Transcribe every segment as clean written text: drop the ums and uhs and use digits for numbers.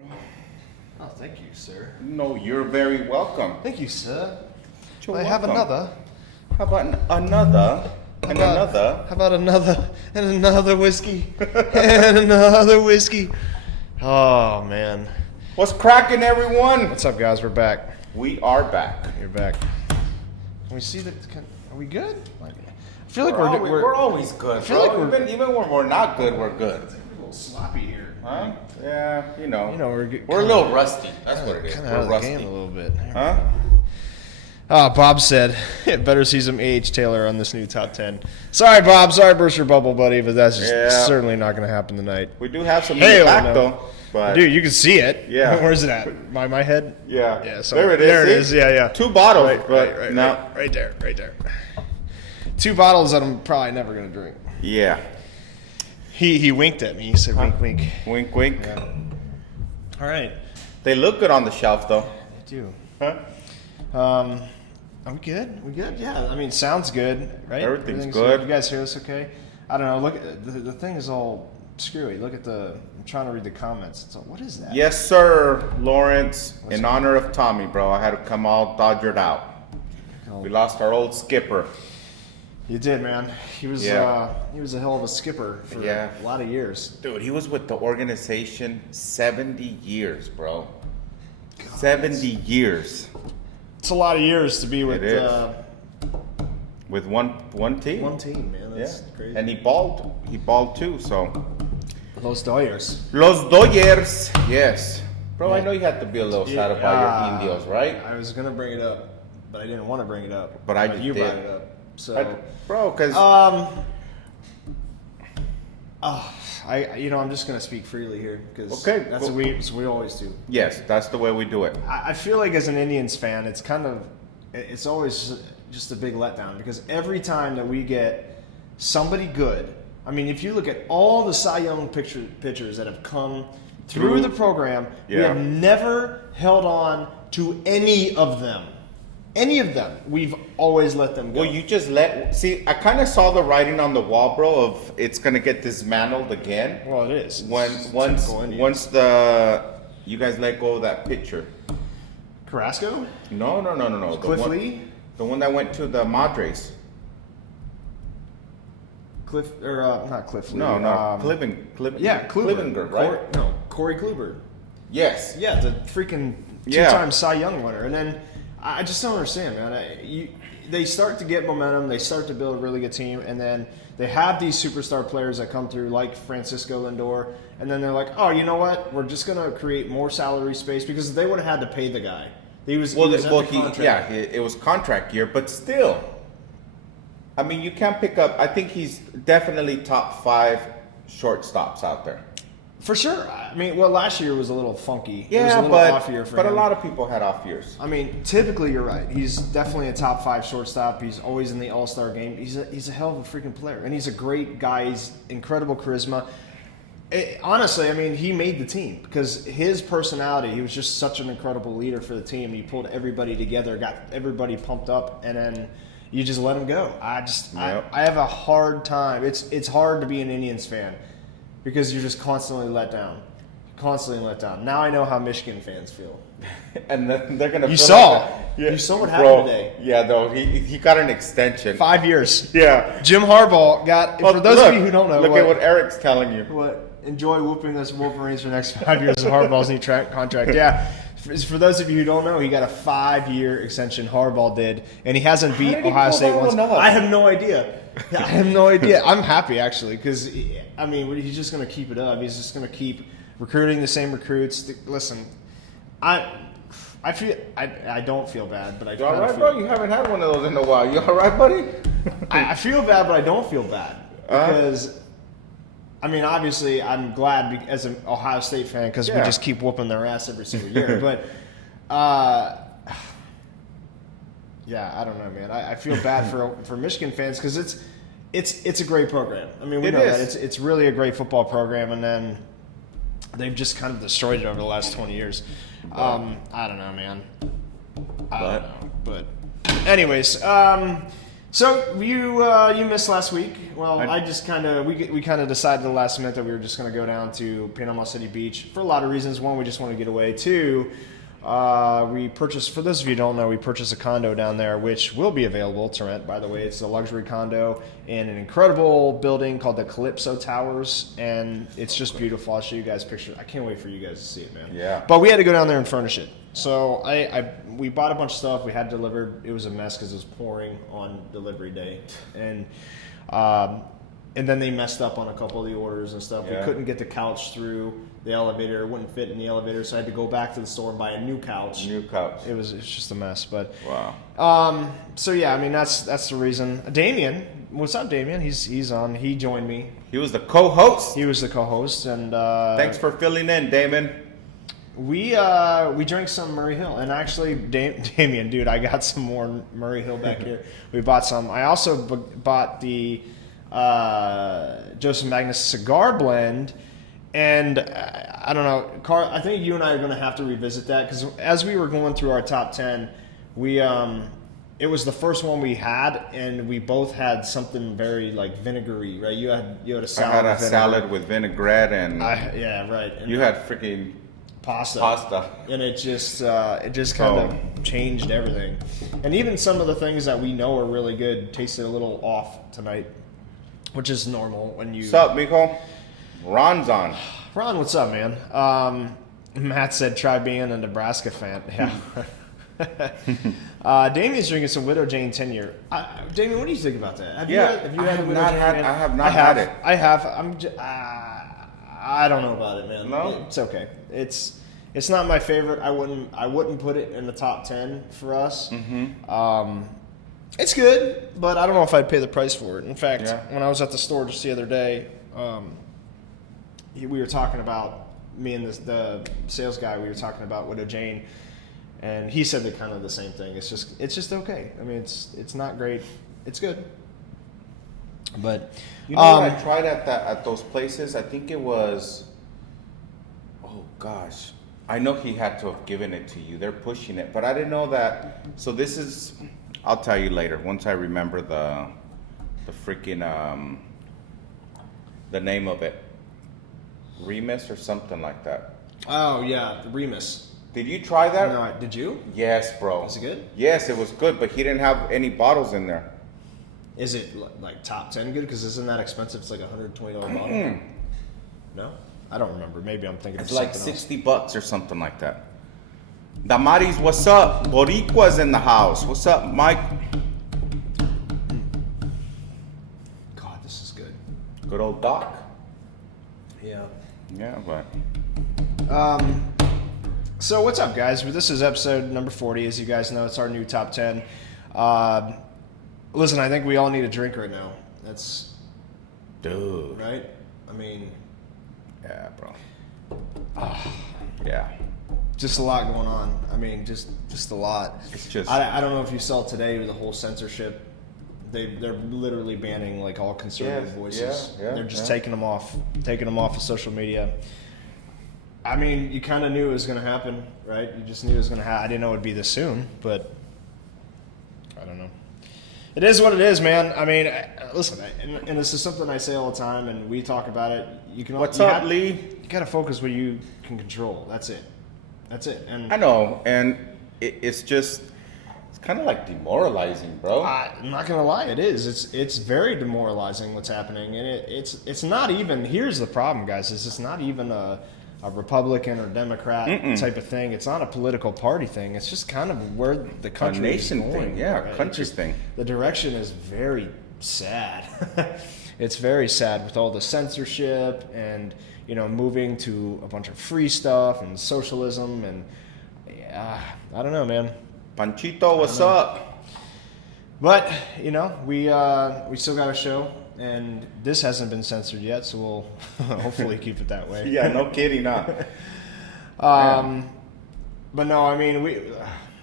Oh, thank you, sir. No, you're very welcome. Thank you, sir. You're I have welcome. another. How about another? And another? How about another? And another whiskey. And another whiskey. Oh, man. What's cracking, everyone? What's up, guys? We're back. We are back. You're back. Can we see that? Are we good? I feel like We're always good, I feel bro. like even when we're not good, we're good. It's like a little sloppy here. Huh? Yeah, you know. We're a little rusty. That's what it is. Kind of We're out of the rusty. game a little bit. Huh? Bob said, better see some A.H. Taylor on this new top 10. Sorry, Bob. Sorry, burst your bubble, buddy, but that's just certainly not going to happen tonight. We do have some Hell back, no. though. But Dude, you can see it. Yeah. Where's it at? My head? yeah. Yeah, There it is. There it See? is. Yeah. 2 bottles, but no. Right there. 2 bottles that I'm probably never going to drink. Yeah. He winked at me. He said, wink, wink. Wink, wink. Yeah. All right. They look good on the shelf, though. They do. Huh? Are we good? We good? Yeah. I mean, sounds good, right? Everything's good. You guys hear us okay? I don't know. Look, the thing is all screwy. Look at I'm trying to read the comments. It's all, what is that? Yes, sir, Lawrence. What's In that? honor of Tommy, bro, I had to come all dodgered out. Oh, We lost our old skipper. you did, man. He was Yeah. he was a hell of a skipper for Yeah. a lot of years. Dude, he was with the organization 70 years, bro. 70 years It's a lot of years to be with It is. With one team. one team, man. Yeah. That's crazy. And he balled too, so. Los Doyers. Los Dodgers, yes. Bro, I Yeah. know you had to be a little sad about your Indios, right? I was gonna bring it up, but I didn't want to bring it up. But I just you did. brought it up. So Bro, because. I'm just gonna speak freely here because Okay, that's cool. what we always do. yes, that's the way we do it. I feel like as an Indians fan, it's always just a big letdown because every time that we get somebody good, I mean, if you look at all the Cy Young pitchers that have come through the program, we Yeah. have never held on to any of them. Any of them, we've always let them go. Well, you just see, I kind of saw the writing on the wall, bro, of it's going to get dismantled again. Well, it is. Once Typical Indians. you guys let go of that pitcher. Carrasco, No. The Cliff one, Lee, The one that went to the Madres. not Cliff Lee. No. Yeah, Kluber. Klivinger, right? Corey Kluber. Yes. Yeah, the freaking Yeah. two-time Cy Young winner. And then I just don't understand, man. They start to get momentum. They start to build a really good team. And then they have these superstar players that come through like Francisco Lindor. And then they're like, oh, you know what? We're just going to create more salary space because they would have had to pay the guy. He was at the contract. it was contract year, but still. I mean, you can't pick up. I think he's definitely top 5 shortstops out there. For sure. I mean, well, last year was a little funky. It was Yeah, a little off year for but him. a lot of people had off years. I mean, typically you're right. He's definitely a top 5 shortstop. He's always in the All-Star game. He's a hell of a freaking player, and he's a great guy. He's incredible charisma. Honestly, I mean, he made the team because his personality. He was just such an incredible leader for the team. He pulled everybody together, got everybody pumped up, and then you just let him go. Yep. I have a hard time. It's hard to be an Indians fan because you're just constantly let down. Now I know how Michigan fans feel. And then they're gonna. You feel saw. like that. You saw what happened Bro, today. Yeah, though he got an extension. 5 years. Yeah. Jim Harbaugh got. For those of you who don't know, look at what Eric's telling you. enjoy whooping us Wolverines for the next 5 years of Harbaugh's new contract. Yeah. For those of you who don't know, he got a 5-year extension. Harbaugh did, and he hasn't beat did he Ohio pull State that once. one up? I have no idea. I'm happy actually because I mean he's just going to keep it up. He's just going to keep recruiting the same recruits. Listen, I don't feel bad, but I You all kinda right, feel, bro? You haven't had one of those in a while. You all right, buddy? I feel bad, but I don't feel bad because. I mean, obviously, I'm glad as an Ohio State fan because we just keep whooping their ass every single year. But, yeah, I don't know, man. I feel bad for Michigan fans because it's a great program. I mean, we know that it's really a great football program, and then they've just kind of destroyed it over the last 20 years. I don't know, man. I don't know, but anyways, So you missed last week. Well, I just kind of we kind of decided the last minute that we were just going to go down to Panama City Beach for a lot of reasons. One, we just want to get away. Two, we purchased, for those of you who don't know, we purchased a condo down there, which will be available to rent, by the way. It's a luxury condo in an incredible building called the Calypso Towers, and it's just beautiful. I'll show you guys pictures. I can't wait for you guys to see it, man. Yeah. But we had to go down there and furnish it. So we bought a bunch of stuff. We had delivered. It was a mess because it was pouring on delivery day, and then they messed up on a couple of the orders and stuff. Yeah. We couldn't get the couch through the elevator. It wouldn't fit in the elevator, so I had to go back to the store and buy a new couch. It's just a mess. But wow. So yeah, I mean that's the reason. Damien, what's up, Damien? He's on. He joined me. He was the co-host. He was the co-host, and Thanks for filling in, Damon. We drank some Murray Hill, and actually, Damien, dude, I got some more Murray Hill back here. We bought some. I also bought the Joseph Magnus cigar blend, and I don't know, Carl. I think you and I are going to have to revisit that because as we were going through our top 10, it was the first one we had, and we both had something very like vinegary, right? You had a salad. I had a salad with vinaigrette, and yeah, right. And you had freaking pasta, and it just kind of changed everything. And even some of the things that we know are really good tasted a little off tonight, which is normal when you. What's up, Mijo? Ron's on. Ron, what's up, man? Matt said try being a Nebraska fan. Yeah. Damien's drinking some Widow Jane 10-year. Damien, what do you think about that? Have you had Widow Jane? I have not had it. I have. I don't know about it, man. No? It's okay. It's not my favorite. I wouldn't put it in the top 10 for us. Mm-hmm. It's good, but I don't know if I'd pay the price for it. In fact, Yeah. when I was at the store just the other day, we were talking about, me and the sales guy, we were talking about Widow Jane, and he said kind of the same thing. It's just okay. I mean, it's not great. It's good. But you know what I tried at those places? I think it was. Oh gosh, I know he had to have given it to you. They're pushing it, but I didn't know that. So this is. I'll tell you later once I remember the freaking the name of it. Remus or something like that. Oh yeah, the Remus. Did you try that? No, did you? Yes, bro. Was it good? Yes, it was good, but he didn't have any bottles in there. Is it like top 10 good? Because isn't that expensive? It's like $120 bottle. No, I don't remember. Maybe I'm thinking It's of like something $60 or something like that. Damaris, what's up? Boricua's in the house. What's up, Mike? God, this is good. Good old Doc. Yeah. Yeah, but So what's up, guys? This is episode number 40. As you guys know, it's our new top 10. Listen, I think we all need a drink right now. That's dude. right. I mean, Yeah, bro. Yeah. just a lot going on. I mean, just a lot. It's just I don't know if you saw today with the whole censorship. They're literally banning like all conservative Yeah, voices. yeah, They're just yeah. taking them off of social media. I mean, you kind of knew it was going to happen, right? You just knew it was going to happen. I didn't know it would be this soon, but I don't know. It is what it is, man. I mean, listen, and this is something I say all the time, and we talk about it. You can. What's you up, have- Lee? You got to focus what you can control. That's it. And I know, and it's just it's kind of like demoralizing, bro. I'm not gonna lie, it is. It's very demoralizing what's happening, and it's not even. Here's the problem, guys. Is it's not even a Republican or Democrat type of thing. It's not a political party thing. It's just kind of where the country nation is going. thing, yeah, right? country thing. The direction is very sad. It's very sad with all the censorship and moving to a bunch of free stuff and socialism and I don't know, man. Panchito, what's up? But we still got a show, and this hasn't been censored yet, so we'll hopefully keep it that way. Yeah, no kidding, huh? But no, I mean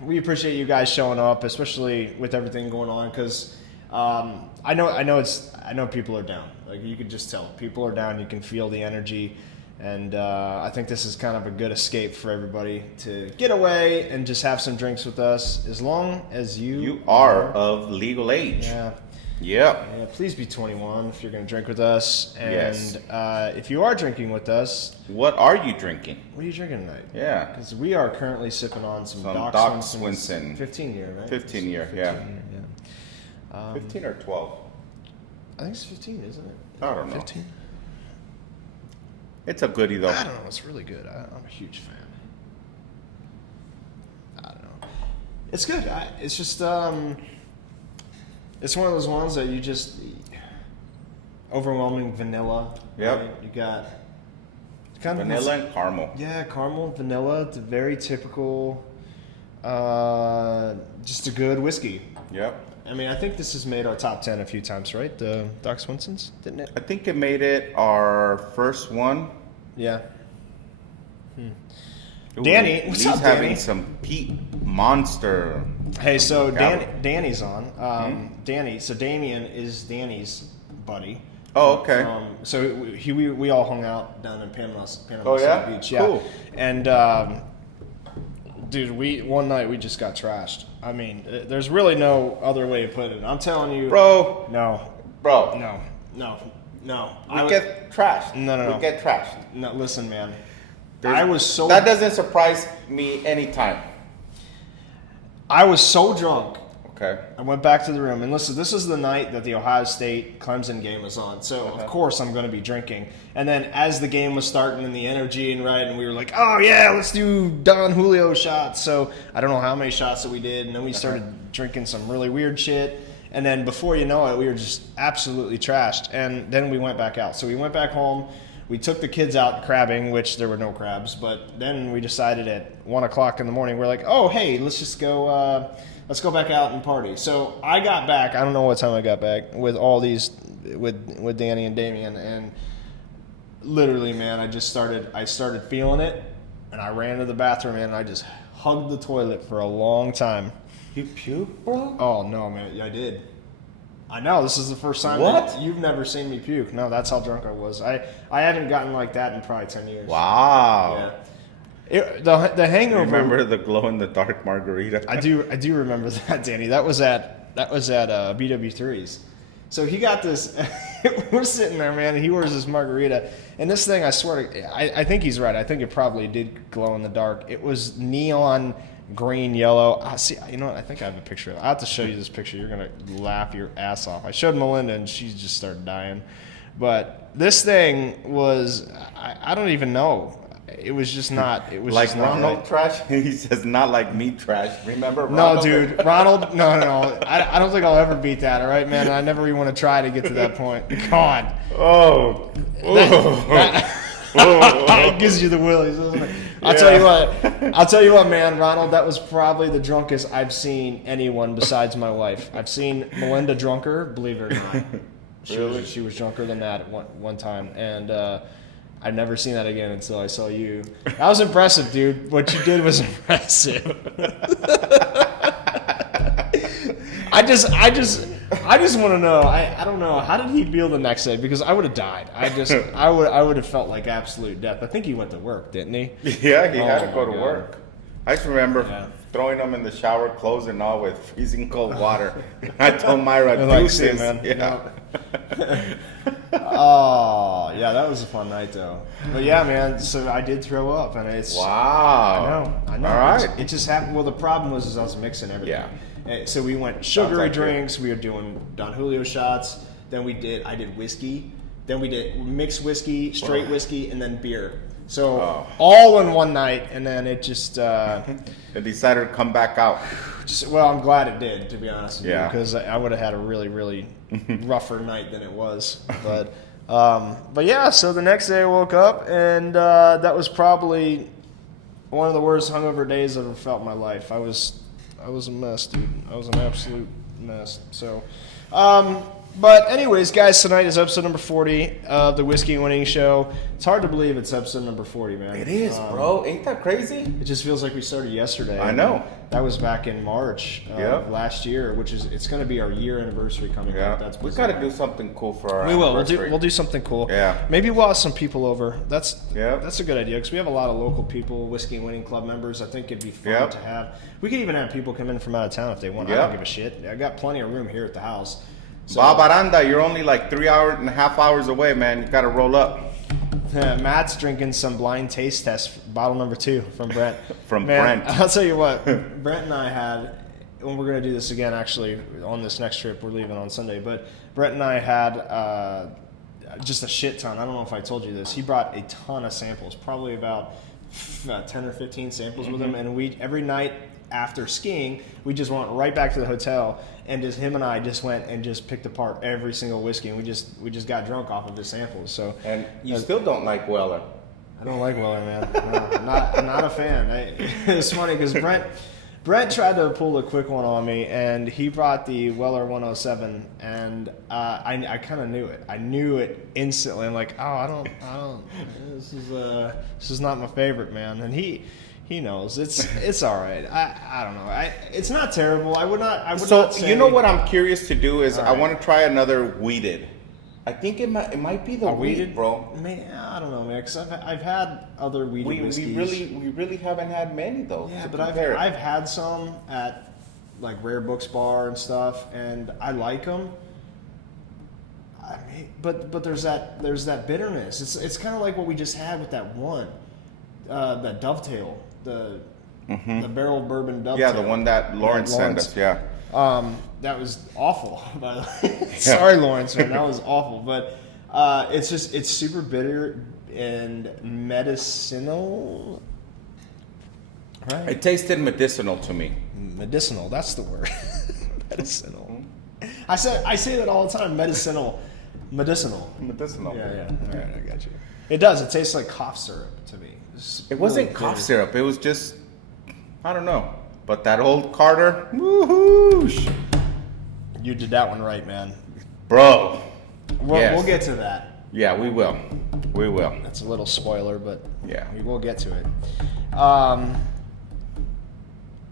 we appreciate you guys showing up, especially with everything going on, because I know people are down. Like you could just tell people are down. You can feel the energy, And I think this is kind of a good escape for everybody to get away and just have some drinks with us, as long as You are of legal age. Yeah. Yep. Yeah, please be 21 if you're going to drink with us. And Yes. if you are drinking with us, What are you drinking? what are you drinking tonight? Yeah. Because we are currently sipping on some Some Doc, Doc Swinson. Swinson. 15 year, right? 15 year, yeah. 15 year, yeah. 15 or 12? I think it's 15, isn't it? I don't know. 15? It's a goodie though. I don't know. It's really good. I'm a huge fan. I don't know. It's good. It's just it's one of those ones that you just overwhelming vanilla. Yep. Right? You got kind of Vanilla and caramel. Yeah, caramel, vanilla. It's a very typical, just a good whiskey. Yep. I mean, I think this has made our top 10 a few times, right? The Doc Swinsons, didn't it? I think it made it our first one. Yeah. Ooh, Danny, what's Lee's up, having Danny? some Pete Monster. Hey, so Got Danny's on. Danny, so Damien is Danny's buddy. Oh, okay. So we all hung out down in Panama Oh, yeah? City Beach. Yeah. Cool. And dude, one night we just got trashed. I mean, there's really no other way to put it. I'm telling you, Bro, no, bro. no. We get trashed. No. We get trashed. No, listen, man. There's- I was so That doesn't surprise me anytime. drunk. Okay. I went back to the room, and listen, this is the night that the Ohio State Clemson game was on. So, of course, I'm going to be drinking. And then as the game was starting and the energy and we were like, oh, yeah, let's do Don Julio shots. So I don't know how many shots that we did. And then we started drinking some really weird shit. And then before you know it, we were just absolutely trashed. And then we went back out. So we went back home. We took the kids out crabbing, which there were no crabs. But then we decided at 1 o'clock in the morning, we're like, oh, hey, let's just go... let's go back out and party. So I got back. I don't know what time I got back with all these, with Danny and Damien, and literally, man, I started feeling it, and I ran to the bathroom and I just hugged the toilet for a long time. You puke, bro? Oh no, man, I did. I know, this is the first time. What? You've never seen me puke. No, that's how drunk I was. I haven't gotten like that in probably 10 years. Wow. Yeah. The hangover. Remember the glow in the dark margarita? I do remember that, Danny. That was at BW3's. So he got this. We're sitting there, man, and he orders this margarita, and this thing, I swear to, I think he's right. I think it probably did glow in the dark. It was neon green, yellow. I see. You know what? I think I have a picture of it. I have to show you this picture. You're gonna laugh your ass off. I showed Melinda, and she just started dying. But this thing was, I don't even know. It was just not. It was like just not Ronald right. trash? He says not like me trash. Remember No, Ronald? dude, Ronald. No. I don't think I'll ever beat that. All right, man. I never even want to try to get to that point. God, Oh. that gives you the willies, doesn't it? I'll tell you what, man. Ronald, that was probably the drunkest I've seen anyone besides my wife. I've seen Melinda drunker, believe it or not. Really? She was drunker than that at one time, and I've never seen that again until I saw you. That was impressive, dude. What you did was impressive. I just want to know. I don't know. How did he feel the next day? Because I would have died. I would have felt like absolute death. I think he went to work, didn't he? Yeah, he had to Oh, go my to God. work. I just remember Yeah. throwing him in the shower, clothes and all, with freezing cold water. I told Myra, They're like, "See you, deuces." man." Yeah. Oh, yeah, that was a fun night though. But yeah, man. So I did throw up, and it's Wow. I know. All right. It just happened. Well, the problem was I was mixing everything. Yeah. So we went sugary like it. drinks. We were doing Don Julio shots. Then I did whiskey. Then we did mixed whiskey, straight whiskey, and then beer. So all in one night, and then it just, They decided to come back out. well, I'm glad it did, to be honest with you, Yeah. because I would have had a really, really rougher night than it was. But yeah, so the next day I woke up, and that was probably one of the worst hungover days I've ever felt in my life. I was a mess, dude. I was an absolute mess. So, But anyways, guys, tonight is episode number 40 of the Whiskey and Winning Show. It's hard to believe it's episode number 40, man. It is, bro. Ain't that crazy? It just feels like we started yesterday. I know. That was back in March of last year, which is it's going to be our year anniversary coming up. That's we got to do something cool for our We will. anniversary. We'll do something cool. Yeah. Maybe we'll have some people over. That's a good idea because we have a lot of local people, Whiskey and Winning Club members. I think it'd be fun to have. We could even have people come in from out of town if they want. I don't give a shit. I got plenty of room here at the house. So, Bob Aranda, you're only like 3.5 hours away, man. You got to roll up. Matt's drinking some blind taste test, bottle number 2 from Brent. Brent. I'll tell you what, Brent and I had, and we're going to do this again actually on this next trip. We're leaving on Sunday, but Brent and I had just a shit ton. I don't know if I told you this. He brought a ton of samples, probably about 10 or 15 samples with him, and we every night after skiing, we just went right back to the hotel, and just him and I just went and just picked apart every single whiskey, and we just got drunk off of his samples. So, and you still don't like Weller? I don't like Weller, man. No, I'm not a fan. It's funny because Brent tried to pull a quick one on me, and he brought the Weller 107, and I kind of knew it. I knew it instantly. I'm like, oh, I don't. This is not my favorite, man. And he knows it's all right. I don't know. It's not terrible. I would not say, you know what I'm curious to do is I right. want to try another wheated. I think it might be the wheated, bro. Man, I don't know, man. Because I've had other wheated whiskeys. We really haven't had many though. Yeah, but I've had some at like Rare Books Bar and stuff, and I like them. I mean, but there's that bitterness. It's kind of like what we just had with that one, that Dovetail. The barrel of bourbon Dovetail. Yeah, the one that Lawrence sent us. Yeah. That was awful, by the way. Sorry, Lawrence, man. That was awful. But it's super bitter and medicinal. Right? It tasted medicinal to me. Medicinal. That's the word. Medicinal. I say that all the time. Medicinal. Medicinal. Yeah. All right, I got you. It does. It tastes like cough syrup to me. It wasn't cough syrup. It was just, I don't know. But that old Carter, woohoo! You did that one right, man. Bro. We'll get to that. Yeah, we will. We will. That's a little spoiler, but yeah, we will get to it.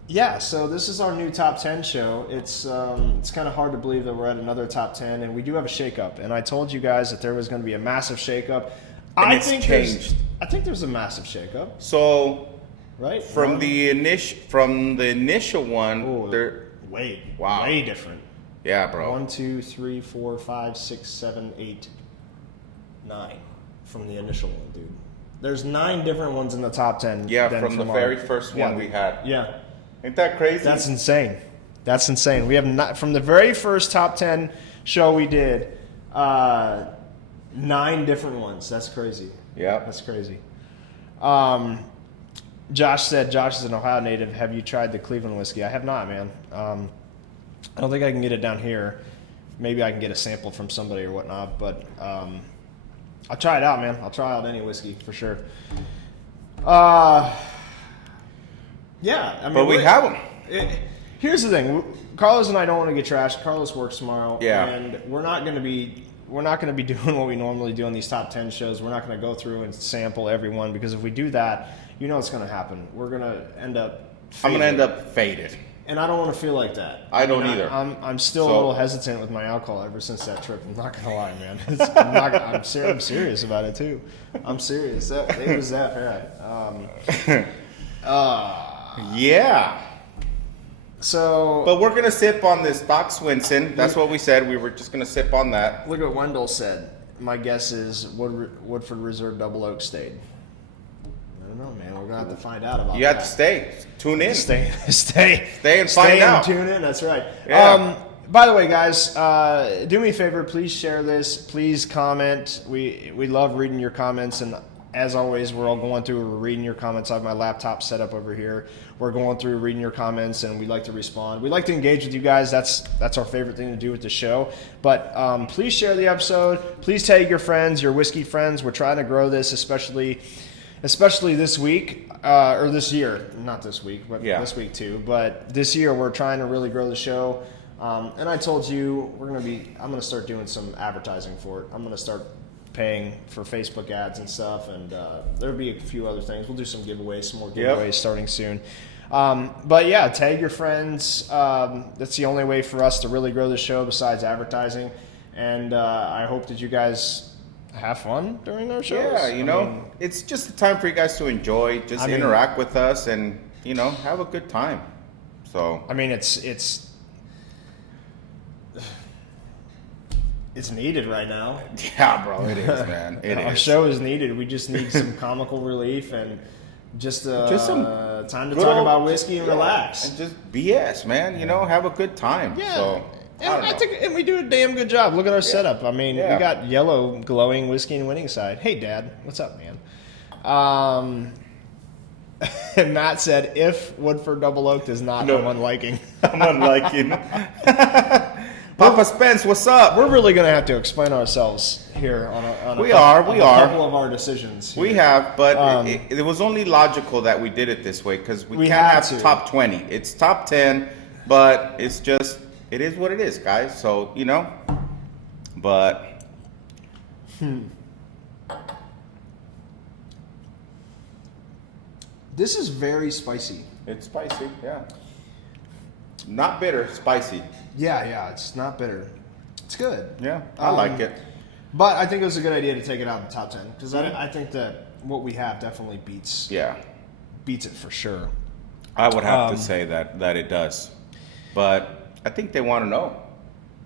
Yeah, so this is our new top 10 show. It's kind of hard to believe that we're at another top 10, and we do have a shakeup. And I told you guys that there was going to be a massive shakeup. I think there's a massive shakeup. So, right from the initial one, they're way different. Yeah, bro. 1, 2, 3, 4, 5, 6, 7, 8, 9 from the initial one, dude. There's 9 different ones in the top 10. Yeah, from the very first one we had. Yeah. Ain't that crazy? That's insane. We have not, from the very first top 10 show we did, 9 different ones. That's crazy. Yeah. That's crazy. Josh is an Ohio native. Have you tried the Cleveland whiskey? I have not, man. I don't think I can get it down here. Maybe I can get a sample from somebody or whatnot, but I'll try it out, man. I'll try out any whiskey for sure. Yeah, I mean, but we have them. Here's the thing: Carlos and I don't want to get trashed. Carlos works tomorrow, and we're not going to be doing what we normally do on these top 10 shows. We're not going to go through and sample everyone because if we do that, you know what's going to happen. We're going to end up faded. I'm going to end up faded. And I don't want to feel like that. I don't either. I'm still a little hesitant with my alcohol ever since that trip. I'm not gonna lie, man. I'm serious about it too. I'm serious. It was that bad. Yeah. So. But we're gonna sip on this Doc Swinson. That's what we said. We were just gonna sip on that. Look what Wendell said. My guess is Woodford Reserve Double Oak stayed. I don't know, man. We're gonna have to find out about that. You have to stay. Tune in. Stay and find out. Tune in. That's right. Yeah. By the way, guys, do me a favor. Please share this. Please comment. We love reading your comments, and as always, we're all going through. We're reading your comments. I have my laptop set up over here. We're going through reading your comments, and we like to respond. We like to engage with you guys. That's our favorite thing to do with the show. But please share the episode. Please tag your friends, your whiskey friends. We're trying to grow this, especially this week or this year. Not this week, but this week too. But this year, we're trying to really grow the show. And I told you I'm gonna start doing some advertising for it. I'm gonna start paying for Facebook ads and stuff, and there'll be a few other things. We'll do some giveaways, some more giveaways starting soon. But yeah, tag your friends. That's the only way for us to really grow the show besides advertising. And I hope that you guys have fun during our shows. Yeah, you know, it's just a time for you guys to enjoy, just interact with us, and you know, have a good time. So I mean, it's needed right now. yeah, bro, it is, man. Our show is needed. We just need some comical relief and just some time to talk about whiskey and relax. And just BS, man. You know, have a good time. Yeah. So, I think we do a damn good job. Look at our setup. I mean, we got yellow glowing whiskey and winning side. Hey, Dad, what's up, man? And Matt said, if Woodford Double Oak is not, I'm unliking. I'm unliking. Papa Spence, what's up? We're really going to have to explain ourselves here on a couple of our decisions. Here. We have, but it was only logical that we did it this way because we can't have top 20. It's top 10, but it's just, it is what it is, guys. So, you know, but. This is very spicy. It's spicy, yeah. Not bitter, spicy. Yeah, it's not bitter. It's good. Yeah, I like it. But I think it was a good idea to take it out of the top 10 because I think that what we have definitely beats it for sure. I would have to say that it does. But I think they want to know.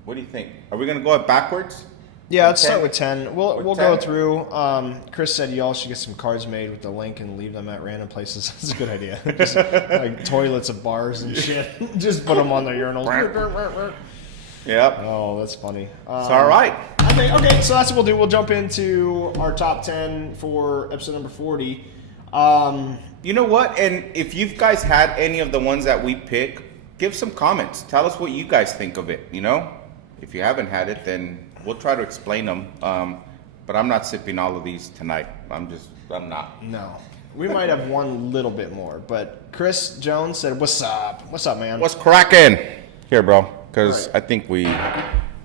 What do you think? Are we going to go backwards? Yeah, let's start with 10. We'll go through. Chris said y'all should get some cards made with the link and leave them at random places. That's a good idea. Just like toilets of bars and shit. Just put them on their urinals. Yep. Oh, that's funny. It's all right. Okay, so that's what we'll do. We'll jump into our top 10 for episode number 40. You know what? And if you guys had any of the ones that we pick, give some comments. Tell us what you guys think of it, you know? If you haven't had it, then we'll try to explain them. But I'm not sipping all of these tonight. I'm not. No. We might have one little bit more. But Chris Jones said, what's up? What's up, man? What's cracking? Here, bro. Because I think we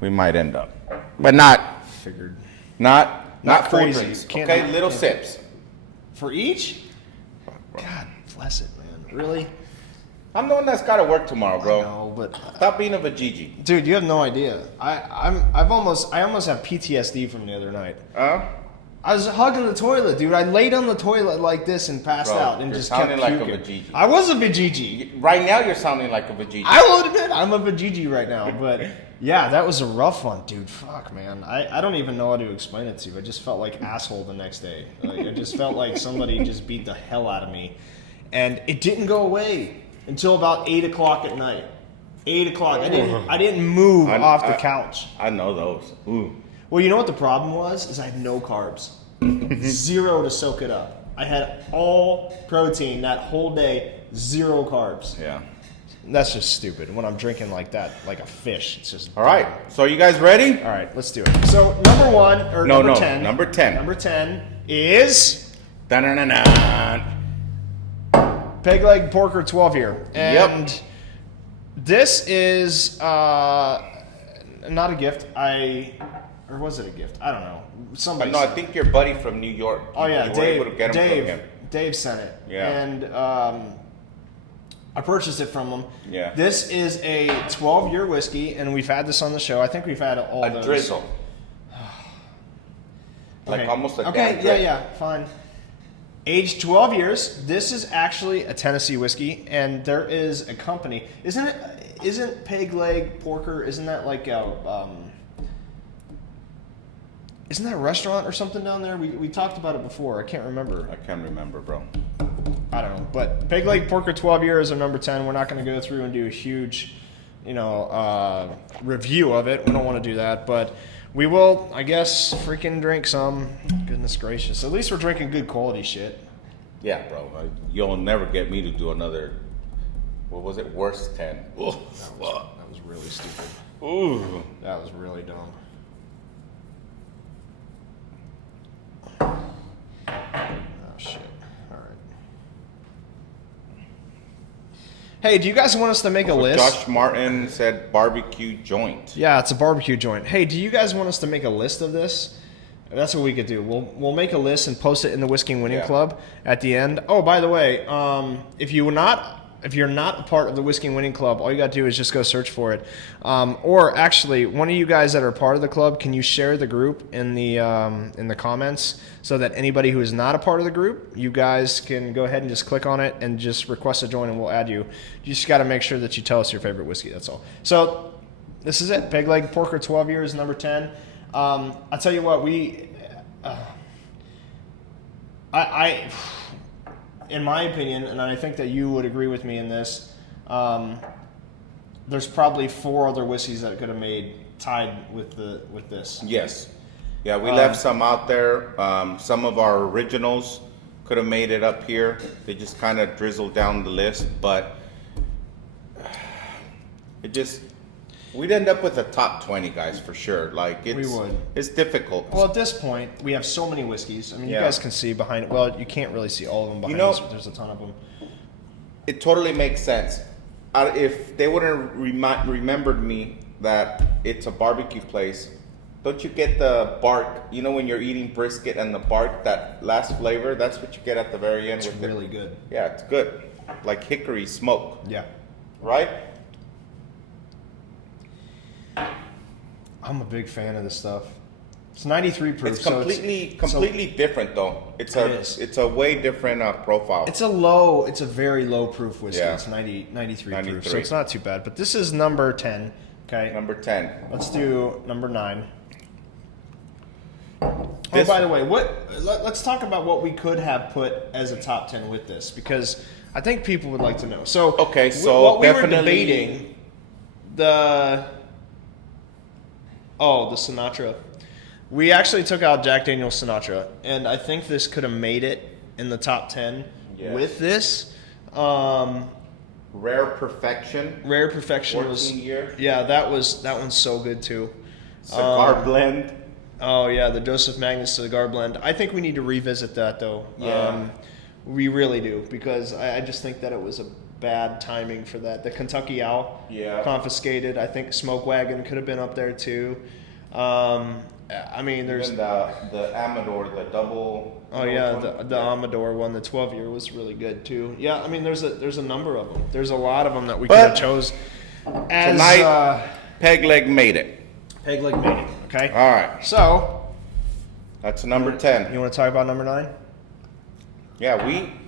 might end up. But not. Figured. Not full crazy. drinks. Okay, little sips. For each? God bless it, man. Really? I'm the one that's got to work tomorrow, bro. I know, but stop being a vajiji. Dude, you have no idea. I almost have PTSD from the other night. I was hugging the toilet, dude. I laid on the toilet like this and passed out and just kept puking. You're sounding like a vajiji. I was a vajiji. Right now, you're sounding like a vajiji. I will admit I'm a vajiji right now, but yeah, that was a rough one, dude. Fuck, man. I don't even know how to explain it to you. I just felt like asshole the next day. Like I just felt like somebody just beat the hell out of me, and it didn't go away until about 8 o'clock at night. 8 o'clock. I didn't move off the couch. I know those. Ooh. Well, you know what the problem was? Is I had no carbs. Zero to soak it up. I had all protein that whole day, zero carbs. Yeah. That's just stupid. When I'm drinking like that, like a fish, it's just... All right. So are you guys ready? All right, let's do it. So number 10. Number 10. Number 10 is... Dun-dun-dun-dun. Peg Leg Porker 12 year. And Yep. this is not a gift. Or was it a gift? I don't know. Somebody. No, I think your buddy from New York. Oh yeah, you were able to get him from him. Dave sent it. Yeah. And I purchased it from him. Yeah. This is a 12-year whiskey, and we've had this on the show. I think we've had all those. A drizzle. Like Okay. almost a Okay, damn drink. yeah, fine. Aged 12 years. This is actually a Tennessee whiskey, and there is a company. Isn't Peg Leg Porker, isn't that like a... Isn't that a restaurant or something down there? We talked about it before. I can't remember. I can't remember, bro. I don't know. But Peg Leg Porker 12 years are number 10. We're not going to go through and do a huge, review of it. We don't want to do that. But we will, I guess, freaking drink some. Goodness gracious. At least we're drinking good quality shit. Yeah, bro. You'll never get me to do another, what was it, worst 10. Oh, fuck. That was really stupid. Ooh. That was really dumb. Oh, shit. All right. Hey, do you guys want us to make a list? Josh Martin said barbecue joint. Yeah, it's a barbecue joint. Hey, do you guys want us to make a list of this? That's what we could do. We'll make a list and post it in the Whiskey Winning Club at the end. Oh, by the way, if you're not a part of the Whiskey Winning Club, all you got to do is just go search for it. Or actually, one of you guys that are part of the club, can you share the group in the comments so that anybody who is not a part of the group, you guys can go ahead and just click on it and just request a join, and we'll add you. You just got to make sure that you tell us your favorite whiskey. That's all. So this is it. Peg Leg Porker, 12 years, number 10. I'll tell you what, I in my opinion, and I think that you would agree with me in this, there's probably 4 other whiskeys that could have made tied with this. Yes. Yeah, we left some out there. Some of our originals could have made it up here. They just kind of drizzled down the list, but we'd end up with a top 20, guys, for sure. Like, We would. It's difficult. Well, at this point, we have so many whiskeys. I mean, you Yeah. guys can see behind it. Well, you can't really see all of them behind us, but there's a ton of them. It totally makes sense. If they would have remembered me that it's a barbecue place, don't you get the bark? You know, when you're eating brisket and the bark, that last flavor, that's what you get at the very end. It's with really good. Yeah, it's good. Like hickory smoke, Yeah. right? I'm a big fan of this stuff. It's 93 proof. It's completely different though. It's a way different profile. It's a very low proof whiskey. Yeah. It's 93 proof, 93. so it's not too bad. But this is number 10. Okay. Number 10. Let's do number 9. This- By the way, let's talk about what we could have put as a top 10 with this, because I think people would like to know. So Okay, so what we were definitely- debating, the Sinatra. We actually took out Jack Daniel's Sinatra, and I think this could have made it in the top 10 Yes. with this. Rare Perfection. Rare Perfection 14 was year. Yeah, that one's so good too. Cigar blend. Oh yeah, the Joseph Magnus cigar blend. I think we need to revisit that though. Yeah. We really do, because I just think that it was a bad timing for that. The Kentucky Owl confiscated. I think Smoke Wagon could have been up there too. I mean, there's Even the Amador, the double. oh yeah, the Amador one, the 12-year was really good too. Yeah, I mean, there's a number of them. There's a lot of them that we could have chose. As Tonight, Peg Leg made it. Peg Leg made it. Okay. All right, So that's number 10. you want to talk about number 9? Yeah,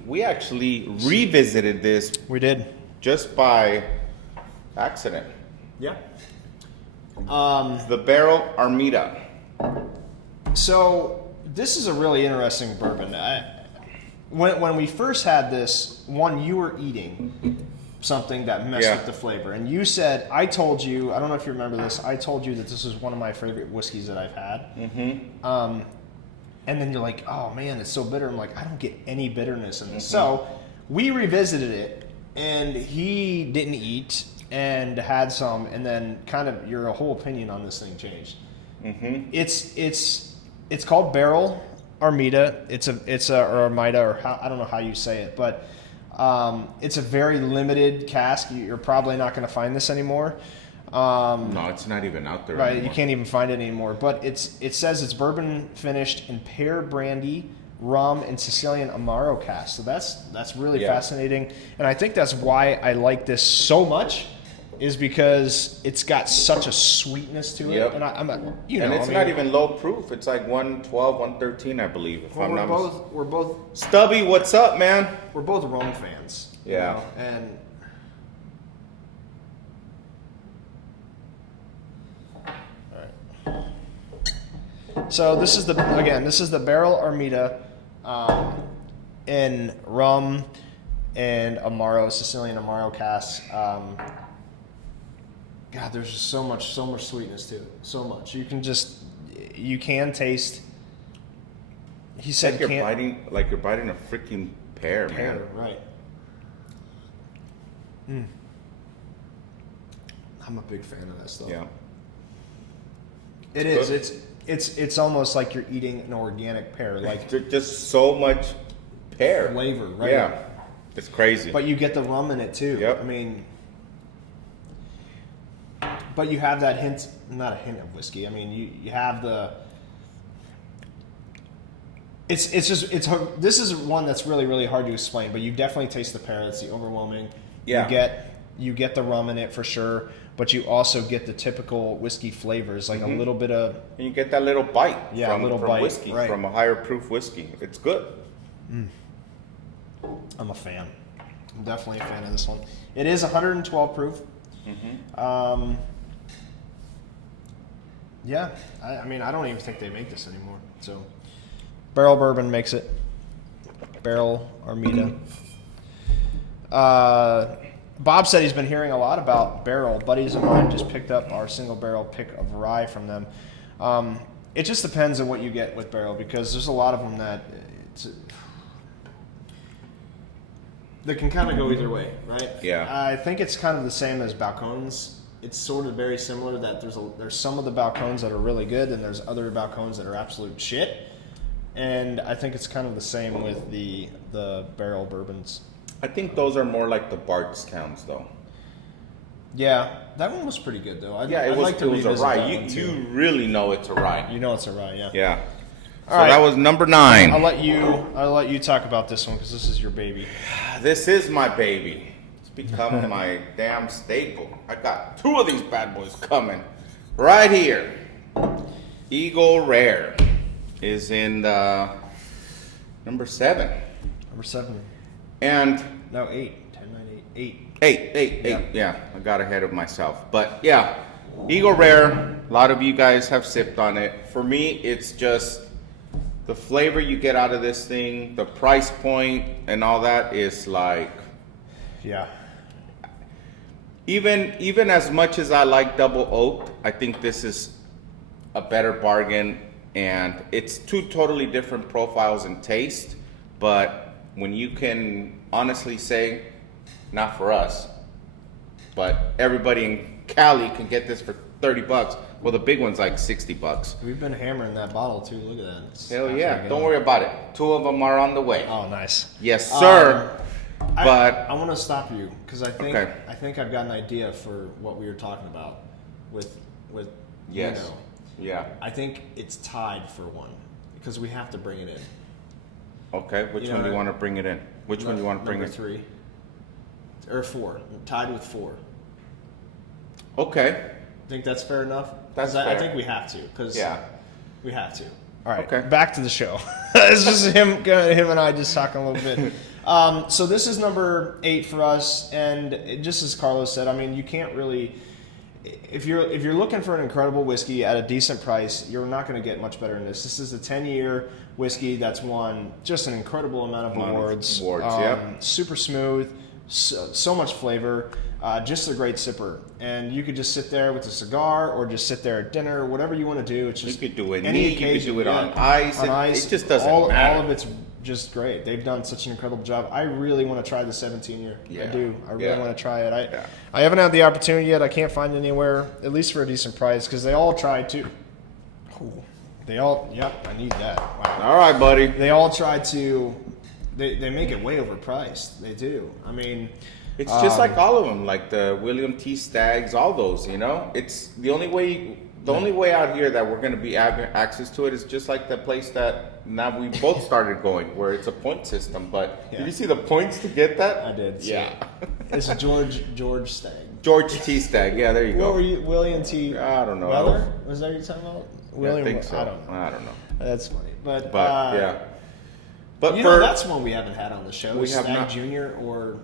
we actually revisited this We did. just by accident. Yeah. The Barrel Armida. So this is a really interesting bourbon. When we first had this one, you were eating something that messed with the flavor, and you said, I told you, I don't know if you remember this, I told you that this is one of my favorite whiskeys that I've had. Mm-hmm. And then you're like, oh man, it's so bitter. I'm like, I don't get any bitterness in this. So we revisited it, and he didn't eat and had some, and then kind of your whole opinion on this thing changed. Mm-hmm. It's called Barrel Armida. It's a or Armida, or I don't know how you say it, but it's a very limited cask. You're probably not going to find this anymore. No, it's not even out there Right, anymore. you can't even find it anymore. But it says it's bourbon finished in pear brandy, rum, and Sicilian Amaro cask. So that's really fascinating, and I think that's why I like this so much, is because it's got such a sweetness to it. Yep. And I'm And it's not even low proof. It's like 112, 113, I believe. If I'm not mistaken. we're both Stubby, what's up, man? Rome fans. you Yeah. know, and so this is the Barrel Armida in rum and Amaro, Sicilian Amaro cask. God, there's just so much sweetness to it. So much. You can taste. He said Like you're biting a freaking pear, man. right. I'm a big fan of that stuff. Yeah. It It's is. good. It's almost like you're eating an organic pear, like There's just so much pear. flavor, right? Yeah. It's crazy. But you get the rum in it too. Yep. I mean, but you have that hint, not a hint of whiskey. I mean, you have the. This is one that's really, really hard to explain, but you definitely taste the pear. That's the overwhelming. Yeah. You get the rum in it for sure, but you also get the typical whiskey flavors, like a little bit of. And you get that little bite from bite, whiskey, right. from a higher proof whiskey. It's good. I'm a fan. I'm definitely a fan of this one. It is 112 proof. Yeah, I mean, I don't even think they make this anymore. So, Barrel Bourbon makes it. Barrel Armida. Bob said he's been hearing a lot about Barrel. Buddies of mine just picked up our single barrel pick of rye from them. It just depends on what you get with Barrel, because there's a lot of them that can kind of go either way, right? Yeah. I think it's kind of the same as Balcones. It's sort of very similar that there's some of the Balcones that are really good, and there's other Balcones that are absolute shit. And I think it's kind of the same with the barrel bourbons. I think those are more like the Bardstowns, though. Yeah, that one was pretty good though. It was a rye. You really know it's a rye. You know it's a rye, yeah. Yeah. All So right. that was number 9. I'll let you talk about this one because this is your baby. This is my baby. It's become my damn staple. I got 2 of these bad boys coming right here. Eagle Rare is in number 7. Number 7. And No, 8. 10, 9, 8. 8. Yeah. Yeah, I got ahead of myself. But yeah, Eagle Rare, a lot of you guys have sipped on it. For me, it's just the flavor you get out of this thing, the price point and all that is like, Yeah. even as much as I like double oaked, I think this is a better bargain, and it's 2 totally different profiles and taste. But when you can honestly say, not for us, but everybody in Cali can get this for $30. Well, the big one's like $60. We've been hammering that bottle too. Look at that. It's Hell yeah! halfway Don't gone. worry about it. 2 of them are on the way. Oh, nice. Yes, sir. But I want to stop you because I think Okay. I've got an idea for what we were talking about with yes, you know. yeah. I think it's tied for one because we have to bring it in. Okay, which You one know, do you want to bring it in? Which one do you want to bring Number in? 3 or 4, tied with 4. Okay. Think that's fair enough? That's 'Cause I fair. think we have to because Yeah. we have to. All right, Okay. back to the show. It's just him and I just talking a little bit. So this is number 8 for us, and just as Carlos said, I mean, you can't really, if you're looking for an incredible whiskey at a decent price, you're not going to get much better than this. This is a 10-year whiskey that's won just an incredible amount of awards. Yep. Super smooth, so much flavor. Just a great sipper, and you could just sit there with a cigar, or just sit there at dinner, whatever you want to do. It's You just could do it any neat, you could occasion, do it on yeah. ice. On It- ice. it just doesn't all matter. All of it's just great. They've done such an incredible job. I really want to try the 17-year. Yeah. I do. I really Yeah. want to try it. Yeah. I haven't had the opportunity yet. I can't find it anywhere, at least for a decent price, because they all try to. Ooh, they all. Yep, I need that. Wow. All right, buddy. They all try to. They make it way overpriced. They do. I mean. It's just like all of them, like the William T. Staggs, all those. You know, it's the only way. The only way out here that we're going to be having access to it is just like the place that now we both started going, where it's a point system. But Yeah. did you see the points to get that? I did. see Yeah. it. It's George Stagg. George T. Stagg. Yeah, there you What go. were you, William T. I don't know. Weller? Was that what you're talking about? William. I think so. I don't know. I don't know. That's funny, but Yeah. But you for know, that's one we haven't had on the show. We is have Stagg not. Junior or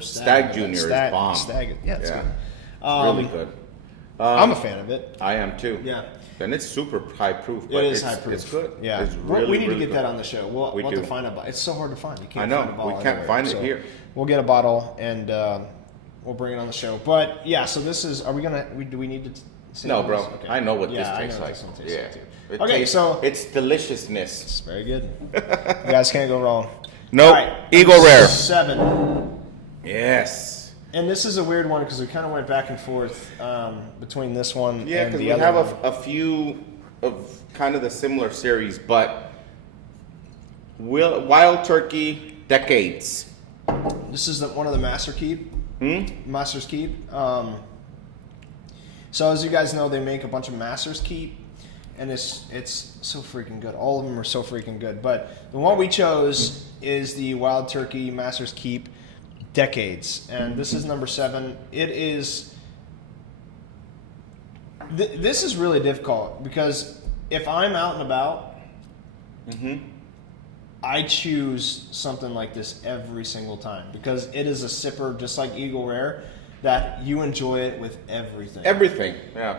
Stagg Junior is bomb. Stagg, yeah, it's Yeah. good. Really good. I'm a fan of it. I am too. Yeah. And it's super high proof. It But is it's, high proof. It's good. Yeah, It's we really, need to really get good. that on the show. We'll We have do. to find a bottle. It's so hard to find. You can't I know. find a bottle. We can't anywhere. find it So here. We'll get a bottle and we'll bring it on the show. But yeah, so this is. Are we gonna? Do we need to? Say No, what bro. this? Okay. I know what Yeah, this I tastes know what like. this one tastes Yeah. like too. It Okay, tastes- so it's deliciousness. it's very good. You guys can't go wrong. Nope. All right, Eagle Rare. 7. Yes. And this is a weird one because we kind of went back and forth between this one Yeah, and because the we other have one. a few of kind of the similar series, but Wild Turkey Decades This is one of the Master Keep. Master's Keep. So as you guys know, they make a bunch of Master's Keep, and it's so freaking good. All of them are so freaking good. But the one we chose is the Wild Turkey Master's Keep Decades, and this is number 7. It is. This is really difficult because if I'm out and about, I choose something like this every single time because it is a sipper just like Eagle Rare that you enjoy it with everything. Everything, yeah.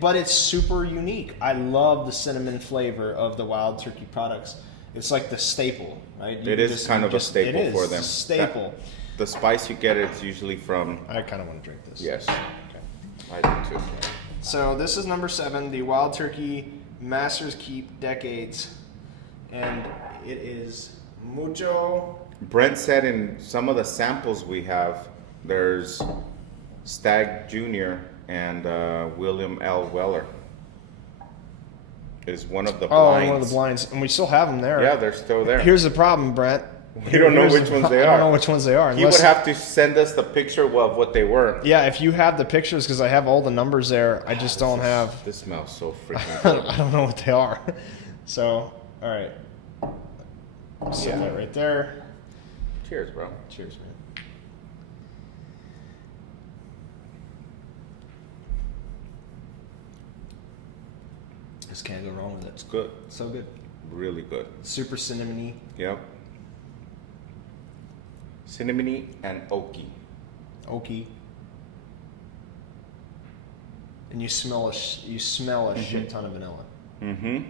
But it's super unique. I love the cinnamon flavor of the Wild Turkey products. It's like the staple, right? It is kind of a staple for them. It's a staple. The spice you get, it's usually from. I kind of want to drink this. Yes, Okay. I do too. So this is number 7, the Wild Turkey Master's Keep Decades. And it is mucho. Brent said in some of the samples we have, there's Stag Jr. and William L. Weller is one of the blinds. One of the blinds. And we still have them there. Yeah, they're still there. Here's the problem, Brent. We don't know which ones they are. I don't know which ones they are. He would have to send us the picture of what they were. Yeah, if you have the pictures, because I have all the numbers there, I just don't have. This smells so freaking good. I don't know what they are. So, all right. Set that right there. Cheers, bro. Cheers, man. Just can't go wrong with it. It's good. So good. Really good. Super cinnamony. Yep. Cinnamony and oaky. Oaky. And you smell a shit ton of vanilla. Mm-hmm.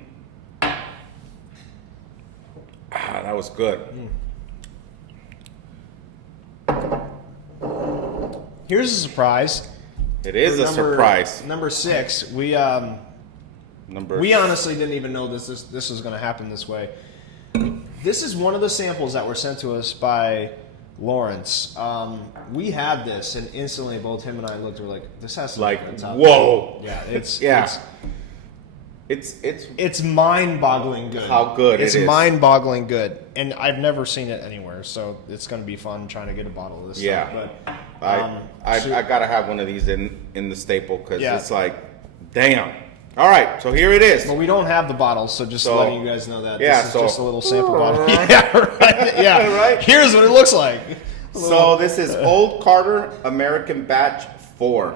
Ah, that was good. Here's a surprise. It is a surprise. Number 6, we honestly didn't even know this was going to happen this way. This is one of the samples that were sent to us by Lawrence. We had this, and instantly both him and I looked. We're like, "This has to like, be on top." whoa. Yeah, it's It's mind-boggling good. How good it's it is. mind-boggling good, and I've never seen it anywhere, so it's going to be fun trying to get a bottle of this. Yeah. stuff. But I gotta have one of these in the staple because Yeah. it's like, damn. All right, so here it is. Well, we don't have the bottles, so just letting you guys know that this is just a little sample bottle. Right. Yeah, right. Yeah, Right. Here's what it looks like. So this is Old Carter American Batch 4,